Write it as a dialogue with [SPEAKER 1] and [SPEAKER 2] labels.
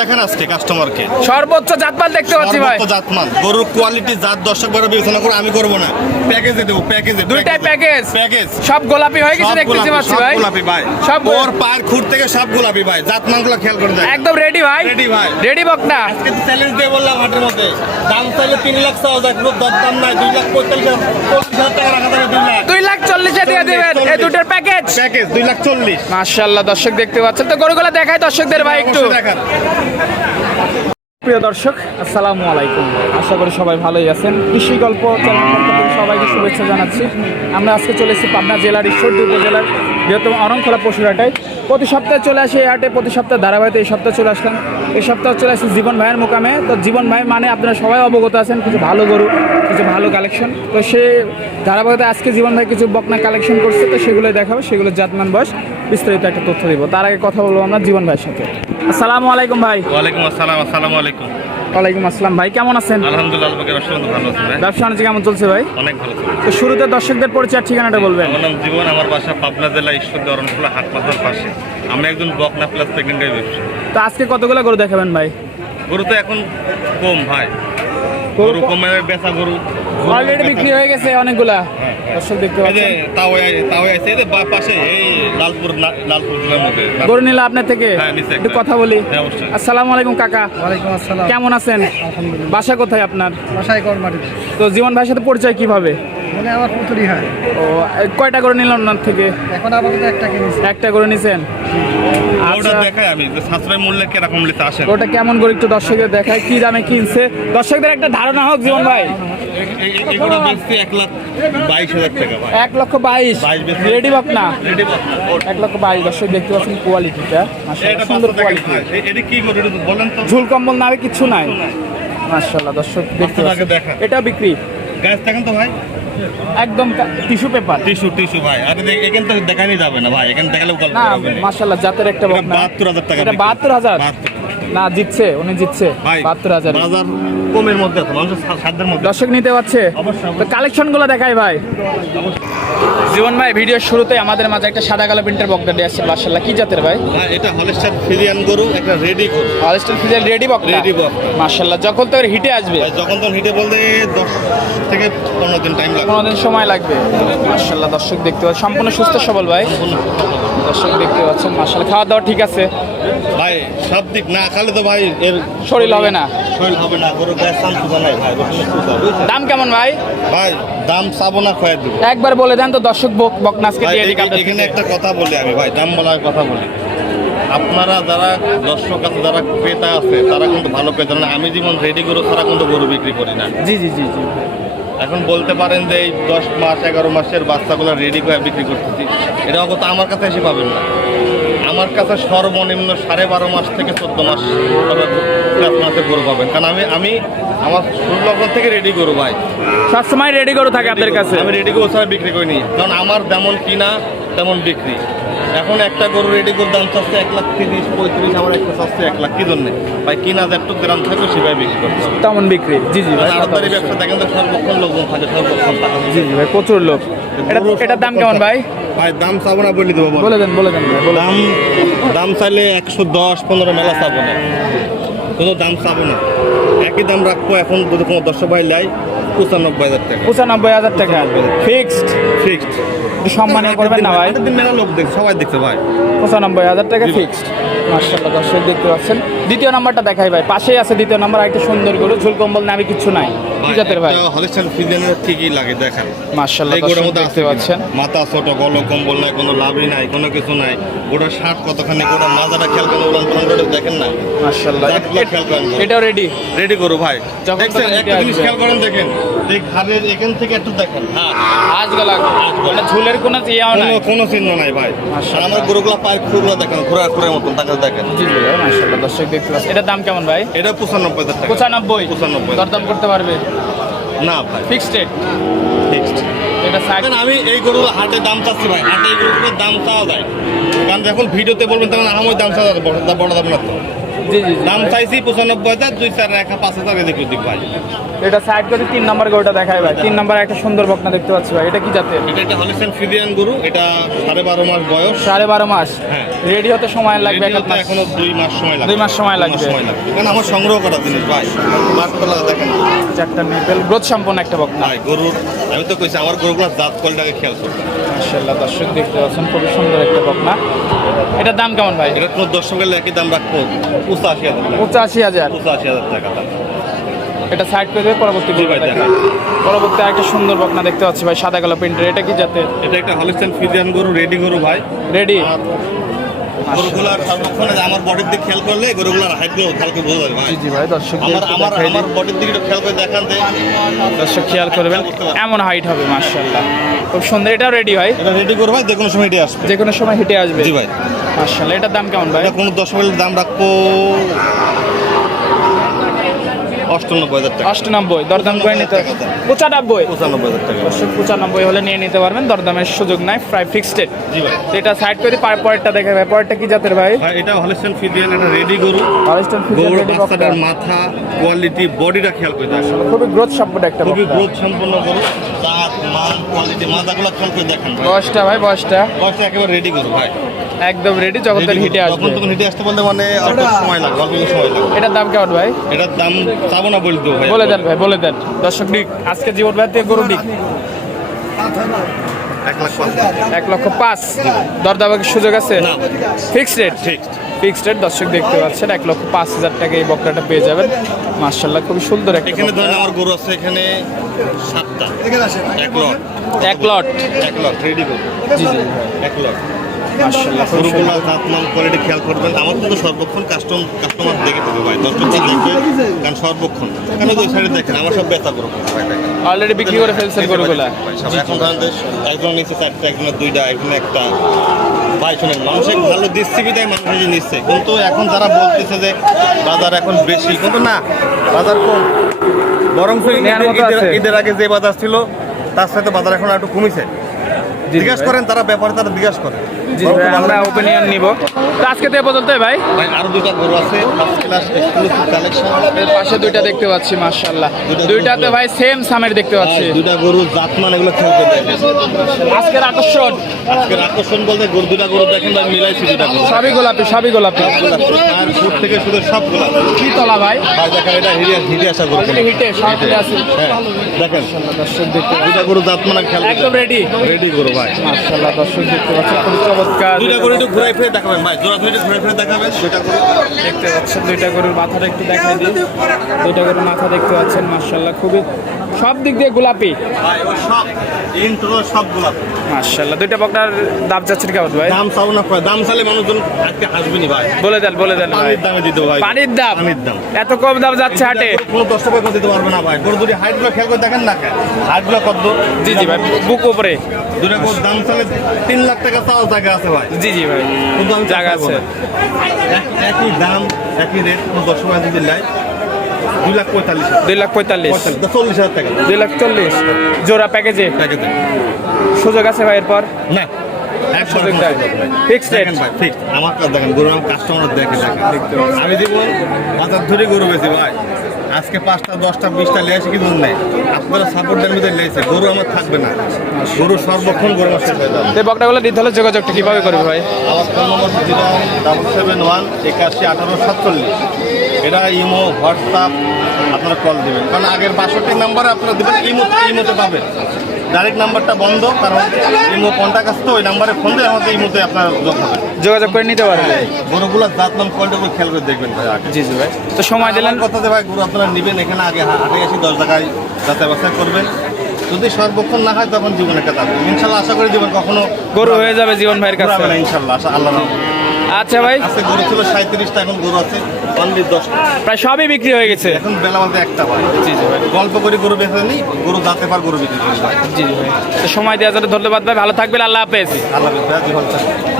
[SPEAKER 1] দেখেন আজকে কাস্টমারকে
[SPEAKER 2] সর্বোচ্চ জাতপাল দেখতে পাচ্ছি ভাই।
[SPEAKER 1] সর্বোচ্চ জাতমান। গরুর কোয়ালিটি জাত দর্শক বারে বিবেচনা করে আমি করব না। প্যাকেজে দেবো প্যাকেজে
[SPEAKER 2] দুইটাই প্যাকেজ
[SPEAKER 1] প্যাকেজ
[SPEAKER 2] সব গোলাপি হয়ে গেছে দেখতেছি পাচ্ছি ভাই।
[SPEAKER 1] গোলাপি ভাই।
[SPEAKER 2] সব
[SPEAKER 1] ওর পায়ের খুঁট থেকে সব গোলাপি ভাই। জাতমানগুলো খেয়াল করে দেখ
[SPEAKER 2] একদম রেডি ভাই।
[SPEAKER 1] Ready ভাই।
[SPEAKER 2] রেডি বকনা।
[SPEAKER 1] আজকে চ্যালেঞ্জ দিয়ে বললাম হাটের মধ্যে। দাম চাইলে তিন লাখ চাওয়া যায়। কোনো দরদাম নাই। দুই লাখ পঁয়তাল্লিশ হাজার পঁচিশ হাজার টাকা রাখা যাবে দুই লাখ।
[SPEAKER 2] দুই লাখ চল্লিশে দিয়ে দেবেন। এই দুটোর প্যাকেজ
[SPEAKER 1] প্যাকেজ দুই লাখ চল্লিশ।
[SPEAKER 2] মাশাআল্লাহ দর্শক দেখতে পাচ্ছেন। তো গরুগুলো দেখায় দর্শকদের ভাই একটু।
[SPEAKER 1] দেখান।
[SPEAKER 2] প্রিয় দর্শক আসসালামু আলাইকুম। আশা করি সবাই ভালোই আছেন। কৃষি গল্প সবাইকে শুভেচ্ছা জানাচ্ছি। আমরা আজকে চলেছি এসেছি পাবনা জেলার ঈশ্বরদী উপজেলার বৃহত্তম অরংখোলা পশুর হাটায় প্রতি সপ্তাহে চলে আসে এই হাটে, প্রতি সপ্তাহে ধারাবাহিক এই সপ্তাহে চলে আসলাম। এই সপ্তাহে চলে আসছি জীবন ভাইয়ের মোকামে। তো জীবন ভাই মানে আপনারা সবাই অবগত আছেন, কিছু ভালো গরু, কিছু ভালো কালেকশন তো সে ধারাবাহিকতে আজকে জীবন ভাই কিছু বকনা কালেকশন করছে, তো সেগুলো দেখাবো, সেগুলো জাতমান বয়স বিস্তারিত একটা তথ্য দিব। তার আগে কথা বলব আমরা জীবন ভাইয়ের সাথে। আসসালামু আলাইকুম ভাই।
[SPEAKER 1] ওয়ালাইকুম আসসালাম, আসসালামু আলাইকুম।
[SPEAKER 2] ওয়ালাইকুম আসসালাম। ভাই কেমন আছেন?
[SPEAKER 1] আলহামদুলিল্লাহ ভালো আছে
[SPEAKER 2] ব্যবসা বাণিজ্য কেমন চলছে ভাই?
[SPEAKER 1] অনেক ভালো
[SPEAKER 2] তো শুরুতে দর্শকদের পরিচয় ঠিকানাটা বলবেন।
[SPEAKER 1] আমার নাম জীবন আমার বাসা পাবনা জেলা ঈশ্বরদী অরণখোলা হাট মাথার পাশে। আমি একজন বকনা প্লাস প্রেগনেন্টের ব্যবসা
[SPEAKER 2] তো আজকে কতগুলো গরু দেখাবেন ভাই?
[SPEAKER 1] গরু তো এখন কম ভাই।
[SPEAKER 2] গরু
[SPEAKER 1] গরু কমে বেচা গরু।
[SPEAKER 2] অলরেডি বিক্রি হয়ে গেছে অনেকগুলা। দর্শক দেখতে পাচ্ছেন।
[SPEAKER 1] তাও তাও আছে এই পাশে এই লালপুর লালপুর জেলার মধ্যে।
[SPEAKER 2] গরু নিলা আপনার থেকে?
[SPEAKER 1] হ্যাঁ,
[SPEAKER 2] একটু কথা বলি।
[SPEAKER 1] হ্যাঁ,
[SPEAKER 2] আসসালামু আলাইকুম কাকা।
[SPEAKER 3] ওয়ালাইকুম আসসালাম।
[SPEAKER 2] কেমন আছেন? বাসা কোথায় আপনার?
[SPEAKER 3] বাসায় কর মাটিতে
[SPEAKER 2] তো জীবন ভাইয়ের সাথে পরিচয় কীভাবে?
[SPEAKER 3] মানে আমার পুতুরি হয়।
[SPEAKER 2] ও কয়টা করে নিলেন ওনার থেকে?
[SPEAKER 3] এখন আপাতত একটা কিনেছি।
[SPEAKER 2] একটা করে নিছেন?
[SPEAKER 1] ওটা
[SPEAKER 2] আচ্ছা।
[SPEAKER 1] দেখাই আমি সাশ্রয় মূল্যে কীরকম লিতে আসেন
[SPEAKER 2] ওটা কেমন করে একটু দর্শকদের দেখায় কি দামে কিনছে? দর্শকদের একটা ধারণা হোক জীবন ভাই।
[SPEAKER 1] এগুলো বেচছি এক লাখ বাইশ হাজার টাকা
[SPEAKER 2] এক লক্ষ বাইশ।
[SPEAKER 1] বাইশ
[SPEAKER 2] রেডি বাপ না এক লক্ষ বাইশ দর্শক দেখতে পাচ্ছেন কোয়ালিটিটা সুন্দর কোয়ালিটি
[SPEAKER 1] এটা কি করে বলেন তো।
[SPEAKER 2] ঝুল কম্বল নামে কিছু নাই। মাশাল্লাহ দর্শক দেখতে পাচ্ছেন।
[SPEAKER 1] দেখা।
[SPEAKER 2] এটা বিক্রি।
[SPEAKER 1] গাছ থাকেন তো ভাই।
[SPEAKER 2] একদম টিস্যু পেপার।
[SPEAKER 1] টিস্যু টিস্যু ভাই। আর এখান তো দেখানি যাবে না ভাই। এখানে দেখালেও গল্প
[SPEAKER 2] না মাশাআল্লাহ জাতের একটা
[SPEAKER 1] 72000 টাকা 72000
[SPEAKER 2] না জিতছে উনি জিতছে।
[SPEAKER 1] ভাই
[SPEAKER 2] বাহাত্তর হাজার।
[SPEAKER 1] বাজার কমের মধ্যে আছে মানুষের সাধ্যের মধ্যে।
[SPEAKER 2] দর্শক নিতে পারছে? তো কালেকশনগুলো দেখাই ভাই। জীবন ভাই ভিডিওর শুরুতে আমাদের মাঝে একটা সাদা কালো প্রিন্টার বকনা দিয়ে আসছে মাশাল্লাহ কি জাতের ভাই?
[SPEAKER 1] এটা হলেস্টার ফিলিয়ান গরু একটা রেডি গরু।
[SPEAKER 2] হলস্টার ফিজেল রেডি বকনা
[SPEAKER 1] Ready বকনা।
[SPEAKER 2] মাশাল্লাহ যখন তো হিটে আসবে।
[SPEAKER 1] যখন তখন হিটে বলতে দশ থেকে পনেরো দিন টাইম লাগবে।
[SPEAKER 2] পনেরো দিন সময় লাগবে। মাশাল্লাহ দর্শক দেখতে পাচ্ছেন সম্পূর্ণ সুস্থ সবল ভাই। দর্শক দেখতে পাচ্ছেন মাশাল্লাহ খাওয়া দাওয়া ঠিক আছে।
[SPEAKER 1] ভাই সব দিক না খালে তো ভাই এর
[SPEAKER 2] শরীর হবে না।
[SPEAKER 1] শরীর হবে না গরু গ্যাস চান সুদা নাই ভাই?
[SPEAKER 2] দাম কেমন ভাই?
[SPEAKER 1] ভাই দাম চাবো না খোয়া দিব।
[SPEAKER 2] একবার বলে দেন তো দর্শক বক বকনাসকে দিয়ে দিক
[SPEAKER 1] এখানে একটা কথা বলি আমি ভাই দাম বলার কথা বলি। আপনারা যারা দর্শক আছে যারা ক্রেতা আছে তারা কিন্তু ভালো ক্রেতা না আমি যেমন রেডি গরু ছাড়া কিন্তু গরু বিক্রি করি না।
[SPEAKER 2] জি জি জি জি।
[SPEAKER 1] এখন বলতে পারেন যে এই দশ মাস এগারো মাসের বাচ্চাগুলো রেডি করে বিক্রি করতেছি এটা অগত আমার কাছে এসে পাবেন না। আমার কাছে সর্বনিম্ন সাড়ে বারো মাস থেকে চোদ্দ মাস আপনাতে গরু পাবেন। কারণ আমি আমি আমার সুলগ্ন থেকে রেডি গরু ভাই।
[SPEAKER 2] সবসময় রেডি করে থাকে আপনার কাছে?
[SPEAKER 1] আমি রেডি গরু ছাড়া বিক্রি করিনি। কারণ আমার যেমন কিনা তেমন বিক্রি। এখন একটা গরু রেডি করে দাম চাচ্ছে এক লাখ তিরিশ পঁয়ত্রিশ আমার একটা চাচ্ছে এক লাখ। কি জন্য? ভাই কিনা যেটুকু গ্রাম থাকবে সেভাবে বিক্রি করতে হবে।
[SPEAKER 2] তেমন বিক্রি। জি জি ভাই।
[SPEAKER 1] আড়তদারি ব্যবসা দেখেন তো সর্বক্ষণ লোকজন থাকে সর্বক্ষণ টাকা
[SPEAKER 2] জি জি ভাই প্রচুর লোক। এটা এটার দাম কেমন ভাই?
[SPEAKER 1] ভাই দাম চাবো না বলে দেবো বল।
[SPEAKER 2] দেন বলে দেন।
[SPEAKER 1] দাম দাম চাইলে একশো দশ পনেরো মেলা চাবো না। কোনো দাম চাবো না। একই দাম রাখব এখন যদি কোনো দশ ভাই লাই পঁচানব্বই হাজার টাকা।
[SPEAKER 2] পঁচানব্বই হাজার টাকা। ফিক্সড।
[SPEAKER 1] ফিক্সড
[SPEAKER 2] সম্মানে করবেন না ভাই।
[SPEAKER 1] দিন মেলা লোক দেখ সবাই দেখছে ভাই।
[SPEAKER 2] পঁচানব্বই হাজার টাকা ফিক্সড। মার্শাল্লাহ দর্শক দেখতে পাচ্ছেন। দ্বিতীয় নাম্বারটা দেখাই ভাই পাশেই আছে দ্বিতীয় নাম্বার একটা সুন্দর গরু ঝুল কম্বল নামে কিছু নাই। কি জাতের ভাই?
[SPEAKER 1] হলিস্টান ফিজেনের ঠিকই লাগে দেখেন।
[SPEAKER 2] মার্শাল্লাহ
[SPEAKER 1] মধ্যে
[SPEAKER 2] দেখতে পাচ্ছেন।
[SPEAKER 1] মাথা ছোট গল কম্বল নাই কোনো লাভই নাই কোনো কিছু নাই। ওটার শার্ট কতখানি ওটা মাজাটা খেয়াল করেন দেখেন না?
[SPEAKER 2] মার্শাল্লাহ রেডি
[SPEAKER 1] রেডি করো ভাই। দেখছেন একটা জিনিস খেয়াল করেন দেখেন। ঘাড়ের এখান থেকে একটু দেখেন। হ্যাঁ
[SPEAKER 2] মানে ঝুলের কোনো ইয়েও নাই।
[SPEAKER 1] কোনো কোনো চিহ্ন নাই ভাই। আর আমার গরুগুলা পায়ের খুরগুলো দেখেন ঘোরা ঘোরার মতন তাকে দেখেন।
[SPEAKER 2] জি জি ভাই দর্শক দেখতে পাচ্ছেন। এটার দাম কেমন ভাই?
[SPEAKER 1] এটা পঁচানব্বই হাজার টাকা।
[SPEAKER 2] দরদাম করতে পারবে?
[SPEAKER 1] না ভাই।
[SPEAKER 2] ফিক্সড রেট
[SPEAKER 1] ফিক্সড আমি এই গরু হাটে দাম চাচ্ছি ভাই। হাটে এই গরুগুলোর দাম চাওয়া যায়। কারণ যখন ভিডিওতে বলবেন তখন আমার দাম চাওয়া যাবে বড় দাম বড় দাম না তো। দাম চাইছি পঁচানব্বই হাজার দুই চার রেখা পাঁচ হাজার এদিক ওদিক ভাই।
[SPEAKER 2] এটা সাইড করে তিন নাম্বার গরুটা দেখায় ভাই। তিন নাম্বার একটা সুন্দর বকনা দেখতে পাচ্ছি ভাই। এটা কি জাতের?
[SPEAKER 1] এটা একটা হলিস্টান ফিজিয়ান গরু এটা সাড়ে বারো মাস বয়স।
[SPEAKER 2] সাড়ে বারো মাস।
[SPEAKER 1] হ্যাঁ।
[SPEAKER 2] রেডি হতে সময় লাগবে
[SPEAKER 1] এখনও দুই মাস সময় লাগবে।
[SPEAKER 2] দুই মাস সময় লাগবে।
[SPEAKER 1] সময় লাগবে। কারণ আমার সংগ্রহ করা জিনিস ভাই। বাসতলা দেখেন।
[SPEAKER 2] চারটা নিপেল গ্রোথ সম্পন্ন একটা বকনা।
[SPEAKER 1] ভাই গরুর আমি তো কইছি আমার গরুগুলো জাত কলটাকে খেয়াল করতে
[SPEAKER 2] মাশাআল্লাহ দর্শক দেখতে পাচ্ছেন খুবই সুন্দর একটা বকনা। এটার দাম কেমন ভাই?
[SPEAKER 1] এটা কোনো সঙ্গে একই দাম রাখব। পঁচাশি হাজার টাকা।
[SPEAKER 2] পঁচাশি হাজার?
[SPEAKER 1] পঁচাশি হাজার টাকা দাম।
[SPEAKER 2] এটা সাইড করে পরবর্তী দেখাই।
[SPEAKER 1] দেখাই।
[SPEAKER 2] পরবর্তী একটা সুন্দর বকনা দেখতে পাচ্ছি ভাই সাদা কালো প্রিন্টের। এটা কি জাতের?
[SPEAKER 1] এটা একটা হলিস্টান ফিজিয়ান গরু রেডি গরু ভাই।
[SPEAKER 2] রেডি
[SPEAKER 1] গরুগুলার সর্বক্ষণ আমার বডির দিকে খেয়াল করলে গরুগুলার হাইটগুলো কালকে বোঝা যাবে
[SPEAKER 2] জি জি ভাই দর্শক
[SPEAKER 1] আমার আমার বডির দিকে খেয়াল করে দেখান যে
[SPEAKER 2] দর্শক খেয়াল করবেন এমন হাইট হবে মাশাআল্লাহ। খুব সুন্দর এটা রেডি ভাই?
[SPEAKER 1] এটা রেডি করব ভাই যে কোনো সময় হেঁটে আসবে।
[SPEAKER 2] যে কোনো সময় হেঁটে আসবে।
[SPEAKER 1] জি ভাই।
[SPEAKER 2] মাশাআল্লাহ এটার দাম কেমন ভাই?
[SPEAKER 1] এটা কোনো দশ মিনিট দাম রাখব অষ্টানব্বই হাজার টাকা।
[SPEAKER 2] অষ্টানব্বই দরদাম করে নিতে। পঁচানব্বই
[SPEAKER 1] পঁচানব্বই? হাজার টাকা।
[SPEAKER 2] পঁচানব্বই হলে নিয়ে নিতে পারবেন দরদামের সুযোগ নাই প্রায় ফিক্সড
[SPEAKER 1] জি ভাই।
[SPEAKER 2] এটা সাইড করে পার পরেরটা দেখে ভাই পরেরটা কি জাতের ভাই?
[SPEAKER 1] এটা হলিস্টান ফিজিয়ান এটা রেডি গরু।
[SPEAKER 2] হলিস্টন
[SPEAKER 1] বাচ্চাটার মাথা কোয়ালিটি বডিটা খেয়াল করে দেখেন।
[SPEAKER 2] খুবই গ্রোথ সম্পন্ন একটা
[SPEAKER 1] খুবই গ্রোথ সম্পন্ন গরু। মান কোয়ালিটি মাথাগুলো খেয়াল করে দেখেন
[SPEAKER 2] বয়সটা ভাই বয়সটা।
[SPEAKER 1] বয়সটা একেবারে রেডি গরু ভাই।
[SPEAKER 2] একদম রেডি যখন তার হিটে আসবে।
[SPEAKER 1] তখন তখন হিটে আসতে বলতে মানে অল্প সময় লাগবে? অল্প কিছু সময় লাগবে।
[SPEAKER 2] এটার দাম কেমন ভাই?
[SPEAKER 1] এটার দাম চাবো না বলে দেবো ভাই
[SPEAKER 2] বলে দেন ভাই বলে দেন। দর্শক দিক আজকে জীবন ভাই থেকে গরু দিক।
[SPEAKER 1] এক
[SPEAKER 2] লক্ষ পাঁচ। দরদামের সুযোগ আছে?
[SPEAKER 1] না।
[SPEAKER 2] ফিক্সড রেট
[SPEAKER 1] ঠিক
[SPEAKER 2] ফিক্সড রেট দর্শক দেখতে পাচ্ছেন এক লক্ষ পাঁচ হাজার টাকা এই বকরাটা পেয়ে যাবেন। মার্শাল্লাহ খুবই সুন্দর একটা
[SPEAKER 1] এখানে। ধরেন আমার গরু আছে এখানে সাতটা। এক লট।
[SPEAKER 2] এক লট।
[SPEAKER 1] এক লট রেডি গরু।
[SPEAKER 2] জি জি।
[SPEAKER 1] এক লট। কোয়ালিটি খেয়াল করবেন। আমার কিন্তু সর্বক্ষণ কাস্টম কাস্টমার দেখে দেবে ভাই দশটা দেখবে কারণ সর্বক্ষণ। কেন দুই সাইডে দেখেন আমার সব গরু
[SPEAKER 2] অলরেডি বিক্রি করে ফেলছেন গরুগুলা।
[SPEAKER 1] এখন ধরেন একজন নিচ্ছে চারটা দুইটা একজনের একটা। ভাই শোনেন মানুষের ভালো দিচ্ছি মানুষ নিচ্ছে। কিন্তু এখন যারা বলতেছে যে বাজার এখন বেশি কিন্তু না বাজার কম। বরং ঈদের আগে যে বাজার ছিল তার সাথে বাজার এখন একটু কমেছে। জিজ্ঞাসা। করেন তারা ব্যাপারে তারা জিজ্ঞাসা করে।
[SPEAKER 2] জি ভাই আমরা ওপিনিয়ন নিব। তো আজকে তো এ পর্যন্ত ভাই।
[SPEAKER 1] ভাই আরও দুইটা গরু আছে ফার্স্ট ক্লাস এক্সক্লুসিভ কালেকশন
[SPEAKER 2] এর পাশে দুইটা দেখতে পাচ্ছি মার্শাল্লাহ
[SPEAKER 1] দুইটা
[SPEAKER 2] দুইটাতে ভাই সেম সামের দেখতে পাচ্ছি।
[SPEAKER 1] দুইটা গরু জাতমান এগুলো খেলতে দেয়।
[SPEAKER 2] আজকের আকর্ষণ।
[SPEAKER 1] আজকের আকর্ষণ বলতে গরু দুটা গরু দেখেন ভাই মিলাইছি দুটা গরু।
[SPEAKER 2] সবই গোলাপি সবই গোলাপি।
[SPEAKER 1] আর ফুট থেকে শুধু সবগুলা
[SPEAKER 2] কি তলা ভাই?
[SPEAKER 1] ভাই দেখেন এটা হিরিয়া হিটে আসা গরু।
[SPEAKER 2] হিটে, সব আছে।
[SPEAKER 1] হ্যাঁ দেখেন।
[SPEAKER 2] দর্শক দেখতে
[SPEAKER 1] দুইটা গরু জাতমান খেল
[SPEAKER 2] একদম রেডি
[SPEAKER 1] রেডি গরু ভাই।
[SPEAKER 2] মার্শাল্লাহ দর্শক দেখতে পাচ্ছেন খুব চমৎকার।
[SPEAKER 1] দুইটা গরু একটু ঘুরাই ফিরে দেখাবেন ভাই। জোড়া ধরে ঘুরে ফিরে দেখাবেন। দুইটা গরু।
[SPEAKER 2] দেখতে পাচ্ছেন দুইটা গরুর মাথাটা একটু দেখাই দিই। দুইটা গরুর মাথা দেখতে পাচ্ছেন মার্শাল্লাহ খুবই সব দিক দিয়ে গোলাপি? মার্শাল্লাহ দুইটা বকনার দাম যাচ্ছে কেমন ভাই?
[SPEAKER 1] দাম চাও না দাম চালে মানুষজন আজকে আসবেনি ভাই।
[SPEAKER 2] বলে দেন বলে দেন ভাই।
[SPEAKER 1] পানির দামে দিতে ভাই।
[SPEAKER 2] পানির দাম?
[SPEAKER 1] পানির দাম।
[SPEAKER 2] এত কম দাম যাচ্ছে হাটে?
[SPEAKER 1] কোনো দশ টাকা দিতে পারবে না ভাই। গরু দুটি হাইটগুলো খেয়াল করে দেখেন না হাইটগুলো কত
[SPEAKER 2] জি জি ভাই বুক উপরে।
[SPEAKER 1] দুটা গরুর দাম চালে তিন লাখ টাকা চাওয়ার জায়গা আছে ভাই।
[SPEAKER 2] জি জি ভাই জায়গা আছে।
[SPEAKER 1] এক- একই দাম একই রেট কোনো দশ টাকা যদি লাই দুই লাখ পঁয়তাল্লিশ।
[SPEAKER 2] দুই লাখ পঁয়তাল্লিশ।
[SPEAKER 1] চল্লিশ হাজার টাকা।
[SPEAKER 2] দুই লাখ চল্লিশ। জোড়া প্যাকেজে?
[SPEAKER 1] দেন।
[SPEAKER 2] সুযোগ আছে ভাই এরপর?
[SPEAKER 1] না আমি বাজার ধরে গরু বেশি ভাই। আজকে পাঁচটা দশটা বিশটা লেয়াছে কিন্তু নেই। আপনারা সাপোর্ট দেন ভিতরে লেগেছে গরু আমার থাকবে না। গরু সর্বক্ষণ গরু আমার শেষ হয়ে যাবে।
[SPEAKER 2] এই বকটাগুলো নিতে হলে যোগাযোগটা কীভাবে করবে ভাই?
[SPEAKER 1] আমার phone number zero double seven one একাশি আঠারো সাতচল্লিশ। এটা ইমো হোয়াটসঅ্যাপ আপনারা কল দেবেন। কারণ আগের বাষট্টি নাম্বারে আপনারা দেবেন ইমো ইমোতে পাবেন। ডাইরেক্ট নাম্বারটা বন্ধ কারণ ইমো কন্ট্যাক্ট আসতো ওই নাম্বারে ফোন দিয়ে আমাদের ইমোতে আপনার যোগ
[SPEAKER 2] যোগাযোগ করে নিতে পারবে
[SPEAKER 1] গরুগুলোর জাত নাম কোয়ালিটি করে খেয়াল করে দেখবেন ভাই আগে।
[SPEAKER 2] জি জি ভাই। তো সময় দিলেন?
[SPEAKER 1] কথা ভাই গরু আপনারা নেবেন এখানে আগে হাটে এসে দশ টাকায় যাচাই বাছাই করবেন। যদি সর্বক্ষণ না হয় তখন জীবনে একটা থাকবে ইনশাল্লাহ আশা করি জীবন কখনো
[SPEAKER 2] গরু হয়ে যাবে জীবন ভাইয়ের কাছে।
[SPEAKER 1] ইনশাল্লাহ আল্লাহ।
[SPEAKER 2] আচ্ছা ভাই।
[SPEAKER 1] আজকে গরু ছিল সাঁত্রিশটা এখন গরু আছে অনলি দশটা।
[SPEAKER 2] প্রায় সবই বিক্রি হয়ে গেছে।
[SPEAKER 1] এখন বেলা মাত্র একটা ভাই
[SPEAKER 2] জি জি ভাই।
[SPEAKER 1] গল্প করে গরু বেঁচে নেই গরু দাঁতে পার গরু বিক্রি করি। ভাই
[SPEAKER 2] জি জি ভাই। তো সময় দেওয়ার জন্য ধন্যবাদ ভাই ভালো থাকবেন আল্লাহ হাফেজ।
[SPEAKER 1] আল্লাহ হাফেজ ভাই ভালো থাকবে।